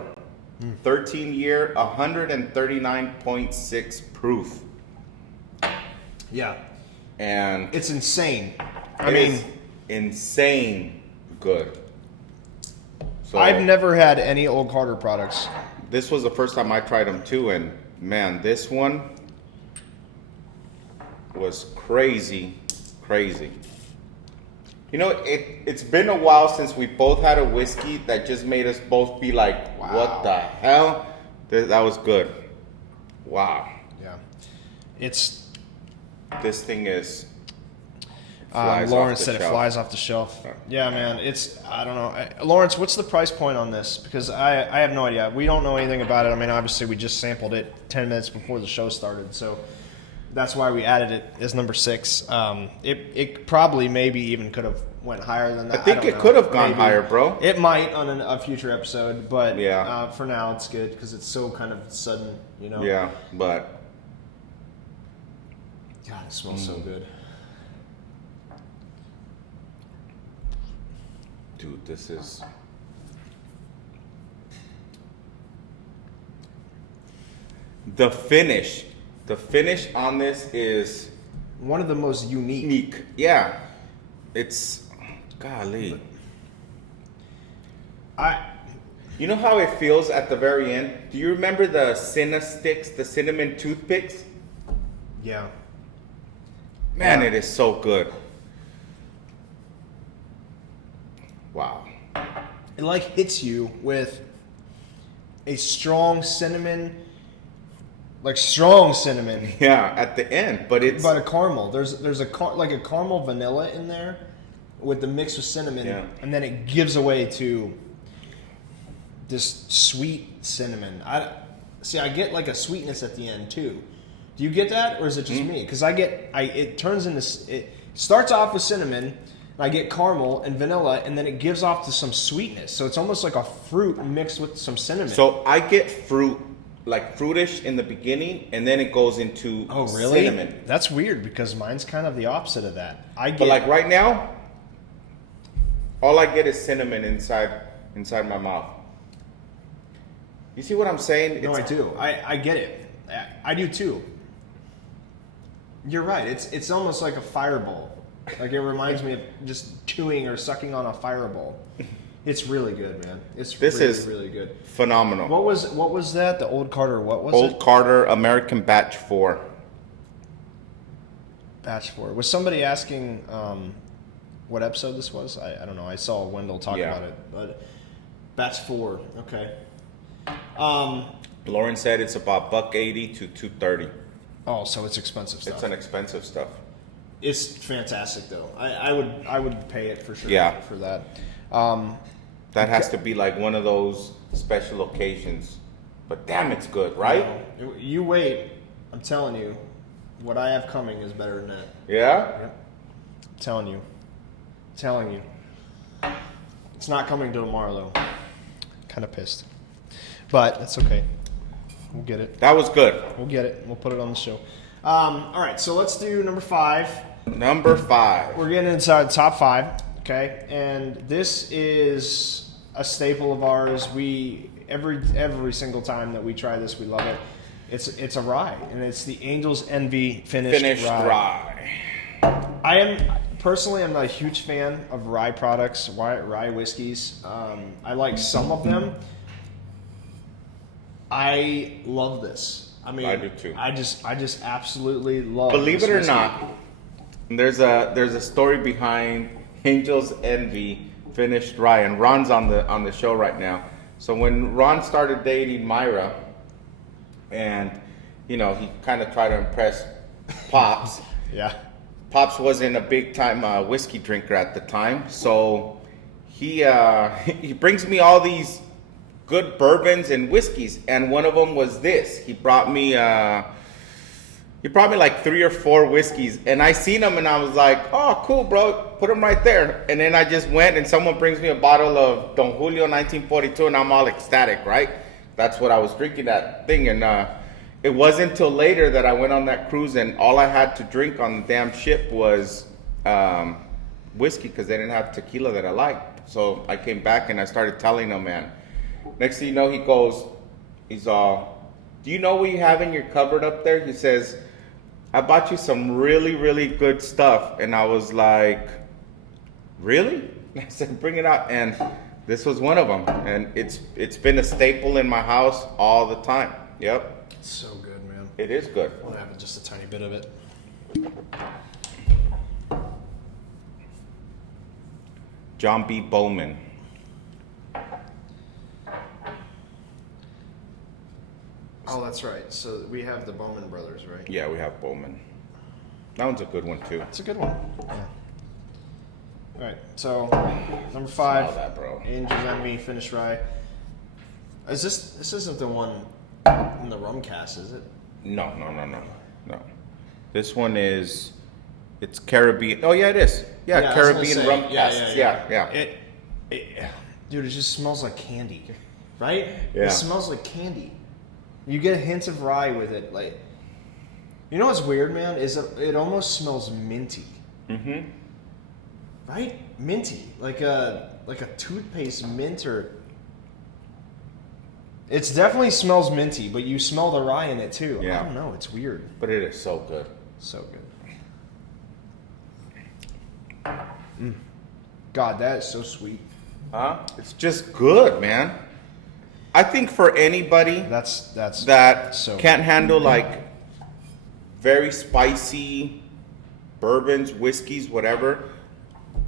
13-year, 139.6 proof, Yeah, and it's insane. I it mean, is insane good. So I've never had any Old Carter products. This was the first time I tried them too, and man, this one was crazy. You know, it's been a while since we both had a whiskey that just made us both be like, Wow. what the hell? That was good. Wow. Yeah, it's. This thing is. flies Lawrence off the said it shelf. flies off the shelf. Yeah, man. I don't know. Lawrence, what's the price point on this? Because I have no idea. We don't know anything about it. I mean, obviously, we just sampled it 10 minutes before the show started. So that's why we added it as number 6. It probably maybe even could have went higher than that. I think don't it know. could have gone Maybe. higher, bro. It might on a future episode. But Yeah. for now, it's good because it's so kind of sudden, you know? Yeah, but God, it smells so good. dude, this is. The finish on this is One of the most unique. unique. Yeah, it's golly. You know how it feels at the very end? Do you remember the Cinna sticks, the cinnamon toothpicks? Yeah. Man, Yeah. it is so good. Wow. It like hits you with a strong cinnamon, Yeah, at the end, but it's but a caramel. There's a like a caramel vanilla in there with the mix with cinnamon, Yeah. and then it gives away to this sweet cinnamon. I get like a sweetness at the end too. Do you get that, or is it just me? Because it turns into it starts off with cinnamon. I get caramel and vanilla, and then it gives off to some sweetness. So it's almost like a fruit mixed with some cinnamon. So I get fruit, like fruitish in the beginning, and then it goes into oh, really? cinnamon. That's weird because mine's kind of the opposite of that. I get But like right now, all I get is cinnamon inside my mouth. You see what I'm saying? No, I do. I get it. I do too. You're right. It's almost like a fireball. Like it reminds me of just chewing or sucking on a fireball. It's really good, man. This is really good. Phenomenal. What was that? The Old Carter. What was it? Old Carter American Batch 4. Batch 4. Was somebody asking what episode this was? I don't know. I saw Wendell talk about it. But Batch 4. Okay. Lauren said it's about $180 to $230. Oh, so it's expensive stuff. It's an expensive stuff. It's fantastic though. I would pay it for sure. Yeah. For that. That has to be like one of those special occasions. But damn, it's good, right? You wait. I'm telling you, what I have coming is better than that. Yeah? Yep. Telling you. It's not coming till tomorrow though. Kind of pissed. But that's okay. We'll get it. That was good. We'll get it. We'll put it on the show. All right, so let's do number 5. Number 5. We're getting inside the top 5, okay? And this is a staple of ours. We every single time that we try this, we love it. It's a rye, and it's the Angel's Envy finished rye. I'm not a huge fan of rye products, rye whiskeys. I like some of them. I love this. I mean, I do too. I just absolutely love. Believe this it or whiskey. not, there's a story behind Angel's Envy finished rye, and Ron's on the show right now. So when Ron started dating Myra, and he kind of tried to impress Pops. Yeah. Pops wasn't a big time whiskey drinker at the time, so he brings me all these good bourbons and whiskeys, and one of them was this. He brought me like 3 or 4 whiskeys, and I seen them and I was like, oh cool bro, put them right there. And then I just went and someone brings me a bottle of Don Julio 1942 and I'm all ecstatic, right? That's what I was drinking, that thing. And it wasn't until later that I went on that cruise and all I had to drink on the damn ship was whiskey, because they didn't have tequila that I liked. So I came back and I started telling them, man. Next thing you know, he's all, do you know what you have in your cupboard up there? He says, I bought you some really, really good stuff. And I was like, really? I said, bring it out. And this was one of them. And it's been a staple in my house all the time. Yep. It's so good, man. It is good. I'm gonna have just a tiny bit of it. John B. Bowman. Oh, that's right. So we have the Bowman brothers, right? Yeah, we have Bowman. That one's a good one too. It's a good one. Yeah. All right. So number 5, Smell that, bro. Angel's Envy finished rye. This isn't the one in the rum cast, is it? No. This one is, it's Caribbean. Oh yeah, it is. Yeah, I was Caribbean gonna say, rum cast. Yeah. Dude, it just smells like candy, right? Yeah. It smells like candy. You get hints of rye with it, like. You know what's weird, man? Is it almost smells minty. Mm-hmm. Right? Minty, like a toothpaste mint, or. It definitely smells minty, but you smell the rye in it too. Yeah. I don't know. It's weird. But it is so good. So good. God, that is so sweet. Huh? It's just good, man. I think for anybody That's that so can't handle like very spicy bourbons, whiskeys, whatever,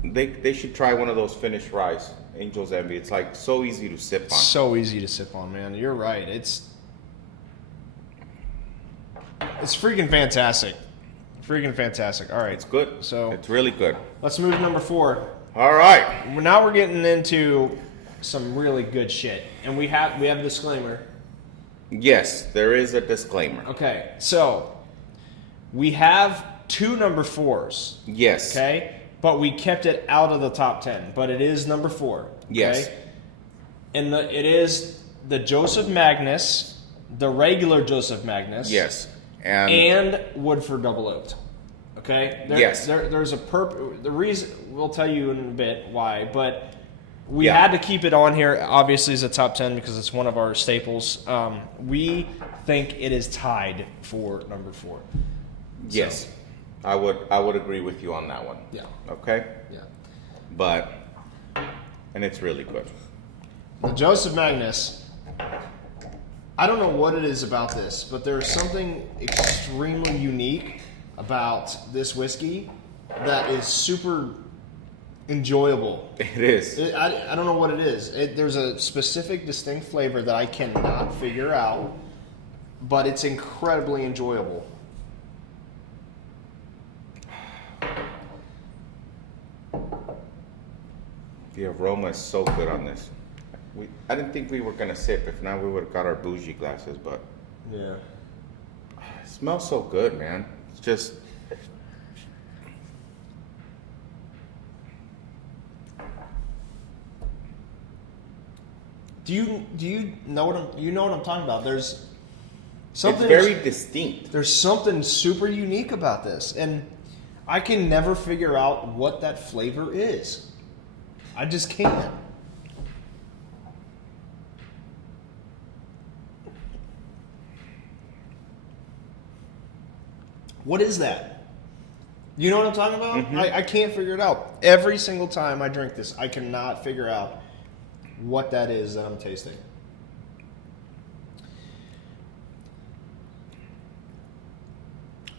they should try one of those finished ryes, Angel's Envy. It's like so easy to sip on. so easy to sip on, man. You're right. It's freaking fantastic. Freaking fantastic. All right. It's good. So it's really good. let's move to number 4. All right. Now we're getting into some really good shit, and we have a disclaimer. Yes, there is a disclaimer. Okay, so we have 2 number 4s. Yes. Okay, but we kept it out of the top 10. But it is number 4. Okay? Yes. And it is the Joseph Magnus, the regular Joseph Magnus. Yes. And Woodford Double Oaked. Okay? Yes. There's a the reason, we'll tell you in a bit why, but we Yeah. had to keep it on here, obviously, as a top 10 because it's one of our staples. We think it is tied for number 4. Yes. I would agree with you on that one. Yeah. Okay? Yeah. But, and it's really good. The Joseph Magnus, I don't know what it is about this, but there's something extremely unique about this whiskey that is super enjoyable. It is. I don't know what it is. There's a specific distinct flavor that I cannot figure out, but it's incredibly enjoyable. The aroma is so good on this. I didn't think we were going to sip. If not, we would have got our bougie glasses, but Yeah. it smells so good, man. It's just... Do you know what I'm talking about? There's It's something very distinct. There's something super unique about this, and I can never figure out what that flavor is. I just can't. What is that? You know what I'm talking about? Mm-hmm. I can't figure it out. Every single time I drink this, I cannot figure out what that is that I'm tasting.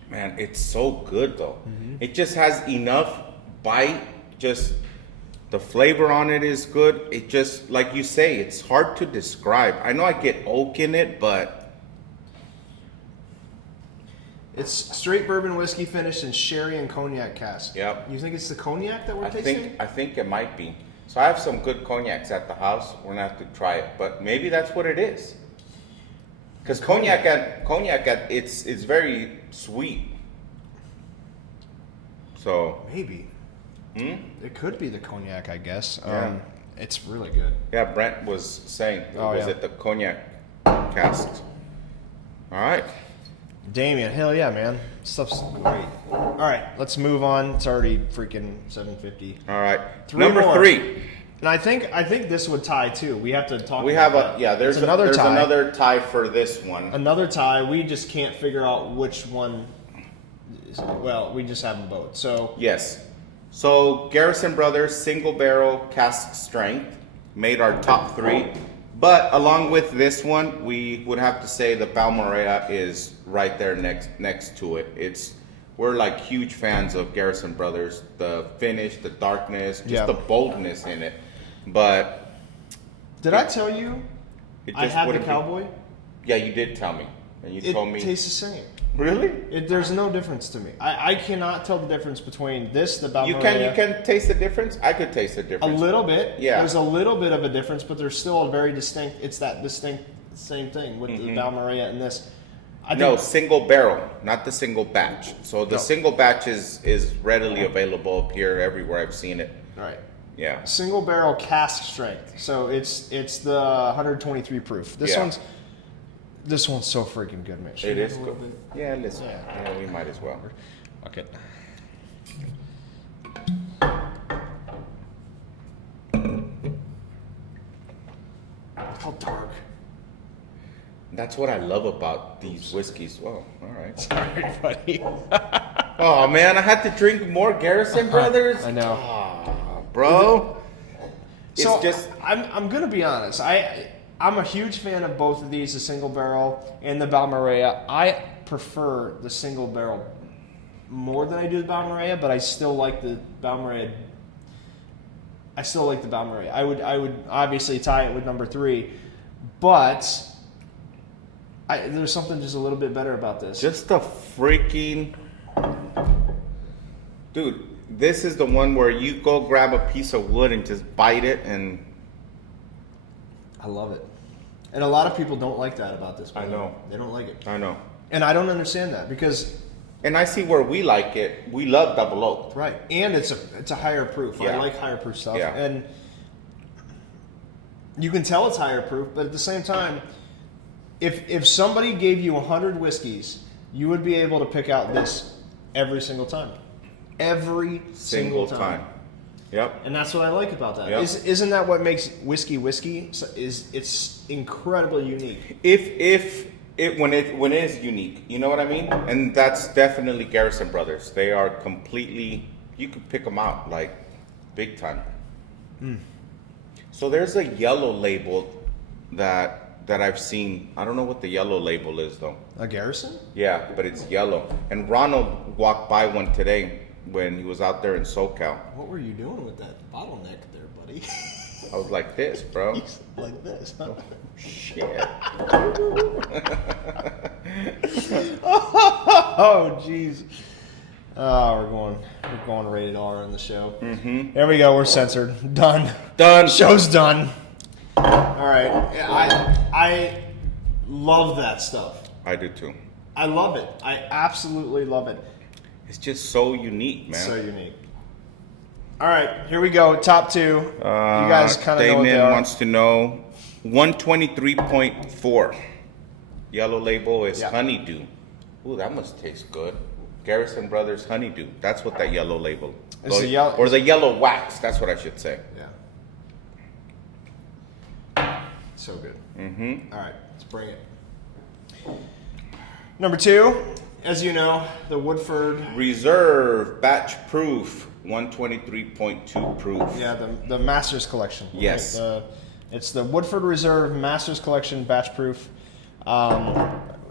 Man, it's so good though. It just has enough bite. Just the flavor on it is good. It just, like you say, it's hard to describe. I know I get oak in it, but It's straight bourbon whiskey finished in sherry and cognac cask. Yep. You think it's the cognac that we're I tasting? think it might be. So I have some good cognacs at the house. We're gonna have to try it, but maybe that's what it is. Because cognac it's very sweet. So Maybe. It could be the cognac, I guess. Yeah. It's really good. yeah, Brent was saying, Oh, was yeah. it the cognac casks? All right. Damien, hell yeah, man. Stuff's great. All right, let's move on. It's already freaking 7:50. All right. Three Number more. 3. And I think this would tie too. We have to talk. We about have that. there's It's another tie. another tie for this one. Another tie. We just can't figure out which one. Well, we just have them both. So Yes. So Garrison Brothers single barrel cask strength made our top 3. But along with this one, we would have to say the Balmorea is right there next to it. We're like huge fans of Garrison Brothers. The finish, the darkness, just Yeah. the boldness in it. But did I tell you it I just had the wouldn't be- cowboy? Yeah, you did tell me, and you told me. It tastes the same. Really? There's no difference to me. I cannot tell the difference between this, the Balmorea. You can taste the difference. I could taste the A difference. little bit. Yeah. There's a little bit of a difference, but there's still a very distinct. It's that distinct same thing with the Balmorea and this. I think, No, single barrel, not the single batch. So the No. single batch is readily available up here everywhere. I've seen it. All right. Yeah. Single barrel cask strength. So it's the 123 proof. This Yeah. one's so freaking good, man. Should It we is have a little good. bit? Yeah, listen. Yeah. Yeah, we might as well. Okay. How dark. That's what I love about these whiskeys. Well, all right. Sorry, buddy. Oh man, I had to drink more Garrison Brothers. I know. Ah, bro. It's So just I'm gonna be honest. I'm a huge fan of both of these, the single barrel and the Balmorea. I prefer the single barrel more than I do the Balmorea, but I still like the Balmorea. I would obviously tie it with number 3, but there's something just a little bit better about this. just a freaking dude. This is the one where you go grab a piece of wood and just bite it, and I love it. And a lot of people don't like that about this. I know. They don't like it. I know. And I don't understand that because And I see where we like it. We love double oaked. Right, and it's a higher proof. I Yeah. like higher proof stuff, Yeah. and you can tell it's higher proof. But at the same time, if somebody gave you 100 whiskeys, you would be able to pick out this every single time, every single time. Yep. And that's what I like about that. Yep. Isn't that what makes whiskey whiskey? It's incredibly unique. If when it is unique, you know what I mean? And that's definitely Garrison Brothers. They are completely. You could pick them out like big time. So there's a yellow label that I've seen. I don't know what the yellow label is though. A Garrison? Yeah, but it's yellow. And Ronald walked by one today when he was out there in SoCal. What were you doing with that bottleneck there, buddy? I was like this, bro. Like this, huh? Shit. Oh, jeez. Oh, we're going rated R on the show. Mm-hmm. There we go. We're censored. Done. Done. Show's done. All right. Yeah, I love that stuff. I do too. I love it. I absolutely love it. It's just so unique, man. So unique. All right, here we go. Top two. You guys kind of know what they Damon are. wants to know 123.4. Yellow label is Yeah. honeydew. Ooh, that must taste good. Garrison Brothers honeydew. That's what that yellow label. It's the yellow- or the yellow wax. That's what I should say. Yeah. So good. Mm-hmm. All right, let's bring it. Number two, as you know, the Woodford. Reserve batch proof 123.2 proof. Yeah, the Masters Collection. right? Yes. It's the Woodford Reserve Masters Collection batch proof.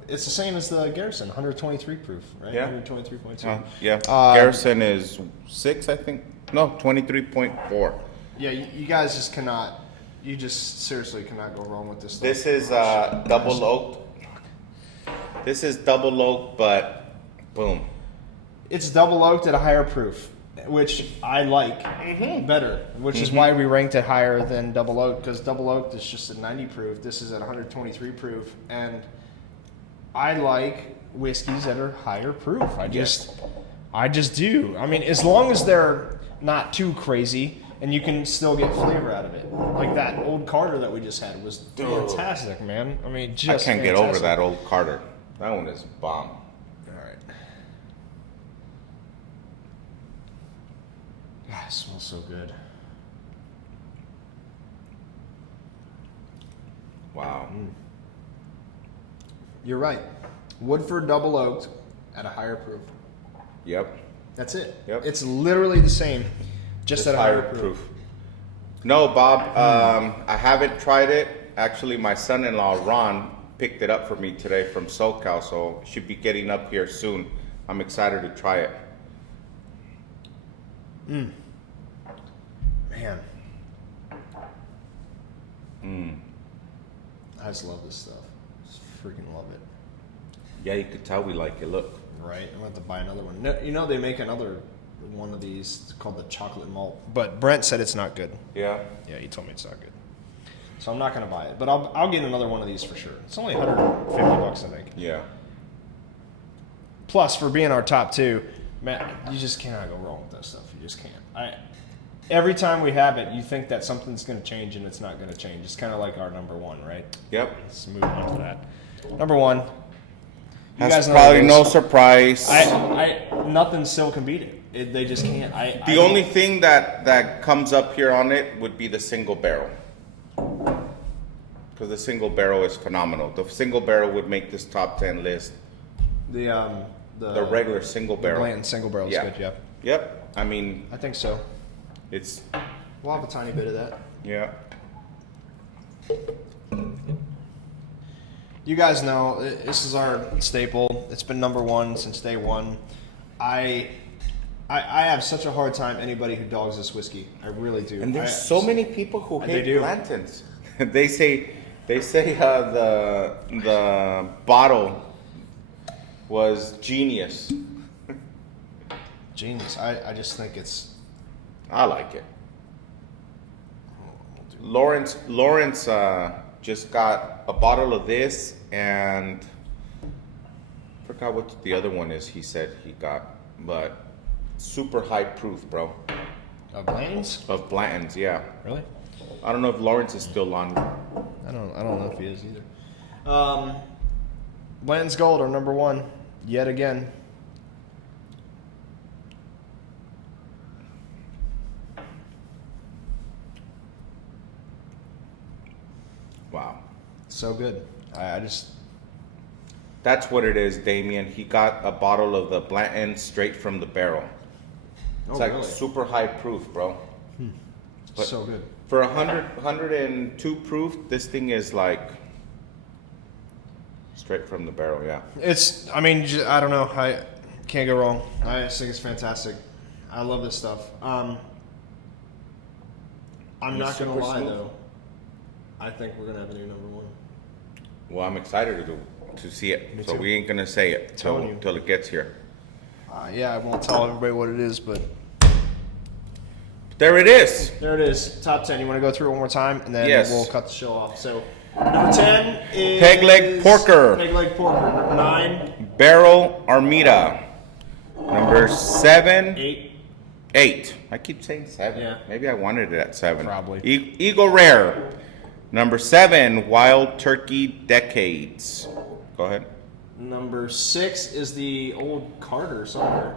It's the same as the Garrison, 123 proof, right? Yeah. 123.2. Yeah. Garrison is 6, I think. No, 23.4. Yeah, you guys just cannot. You just seriously cannot go wrong with this stuff. This is double oaked. This is double oaked, but boom. It's double oaked at a higher proof, which I like better, which is why we ranked it higher than double oaked, because double oaked is just at 90 proof. This is at 123 proof, and I like whiskeys that are higher proof. I just do. I mean, as long as they're not too crazy and you can still get flavor out of it. Like that old Carter that we just had was fantastic, man. I mean, just I can't get over fantastic. that old Carter. That one is bomb. All right. Ah, it smells so good. Wow. You're right. Woodford double oaked at a higher proof. Yep. That's it. Yep. It's literally the same, just at a higher proof. No, Bob, I haven't tried it. Actually, my son-in-law, Ron, picked it up for me today from SoCal, so should be getting up here soon. I'm excited to try it. Man. I just love this stuff. Just freaking love it. Yeah, you could tell we like it. Look. Right? I'm going to have to buy another one. No, you know they make another one of these called the chocolate malt. But Brent said it's not good. Yeah. Yeah, he told me it's not good. So I'm not going to buy it. But I'll get another one of these for sure. It's only $150, I think. Yeah. Plus, for being our top two, man, you just cannot go wrong with that stuff. You just can't. Every time we have it, you think that something's going to change, and it's not going to change. It's kind of like our number one, right? Yep. Let's move on to that. Number one. You That's guys know probably what it no is. surprise. Nothing still can beat it. They just can't. The only thing that comes up here on it would be the single barrel. Because the single barrel is phenomenal. The single barrel would make this top 10 list. the regular single barrel. Blanton single barrel is Yeah. good. Yeah, Yep. I mean, I think so. it's, We'll have a tiny bit of that. yeah. You guys know this is our staple. It's been number one since day one. I have such a hard time anybody who dogs this whiskey. I really do. And there's so many people who They hate do. Blantons. they say the bottle was genius. Genius. I just think it's. I like it. Lawrence just got a bottle of this and forgot what the other one is he said he got, but super high proof, bro. Of Blanton's? Of Blanton's, yeah. Really? I don't know if Lawrence is still on. I don't know if he is either. Blanton's Gold, our number one, yet again. Wow. So good. I just. That's what it is, Damien. He got a bottle of the Blanton straight from the barrel. It's like really? super high proof, bro. But so good. For 102 proof, this thing is like straight from the barrel, yeah. It's, I mean, I don't know. I can't go wrong. I just think it's fantastic. I love this stuff. I'm not going to super lie, smooth. though. I think we're going to have a new number one. Well, I'm excited to see it. Me So too. we ain't gonna say it Telling you. till it gets here. Yeah, I won't tell everybody what it is, but There it is. there it is. Top 10. You want to go through it one more time? And then Yes. we'll cut the show off. So, number 10 is... Peg leg porker. Peg leg porker. Number 9. Barrel Armida. Number 7. 8. 8. I keep saying 7. Yeah. Maybe I wanted it at 7. Probably. Eagle Rare. Number 7. Wild Turkey Decades. Go ahead. Number 6 is the old Carter somewhere.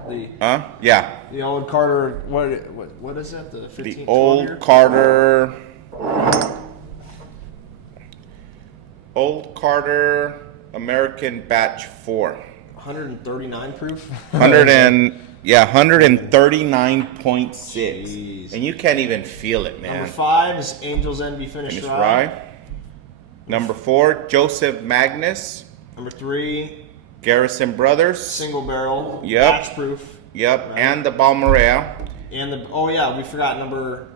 Yeah. The old Carter, what is that? The 15, The 12 old year? Carter. Old Carter American Batch 4. 139 proof. 139.6. Jeez. And you can't even feel it, man. Number 5 is Angel's Envy Finished Finished Rye. rye. Number 4, Joseph Magnus. Number 3, Garrison Brothers. Single Barrel. Yep. Batch proof. Yep. Right. And the Balmorea. And we forgot number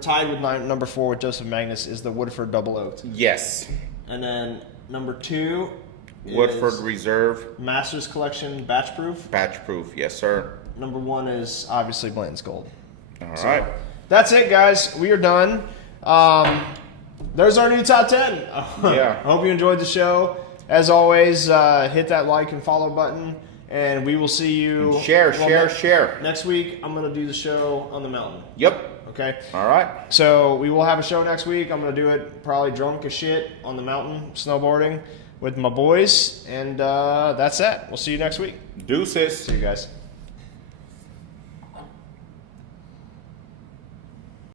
tied with number 4 with Joseph Magnus is the Woodford Double Oaked. Yes. And then number 2 Woodford is Reserve. Masters Collection Batch proof. Batch proof. Yes, sir. Number 1 is obviously Blanton's Gold. All right. That's it, guys. We are done. There's our new top 10. Yeah. I hope you enjoyed the show. As always, hit that like and follow button, and we will see you. Share. Next week, I'm going to do the show on the mountain. Yep. Okay? All right. So we will have a show next week. I'm going to do it probably drunk as shit on the mountain, snowboarding with my boys. And that's it. We'll see you next week. Deuces. See you guys.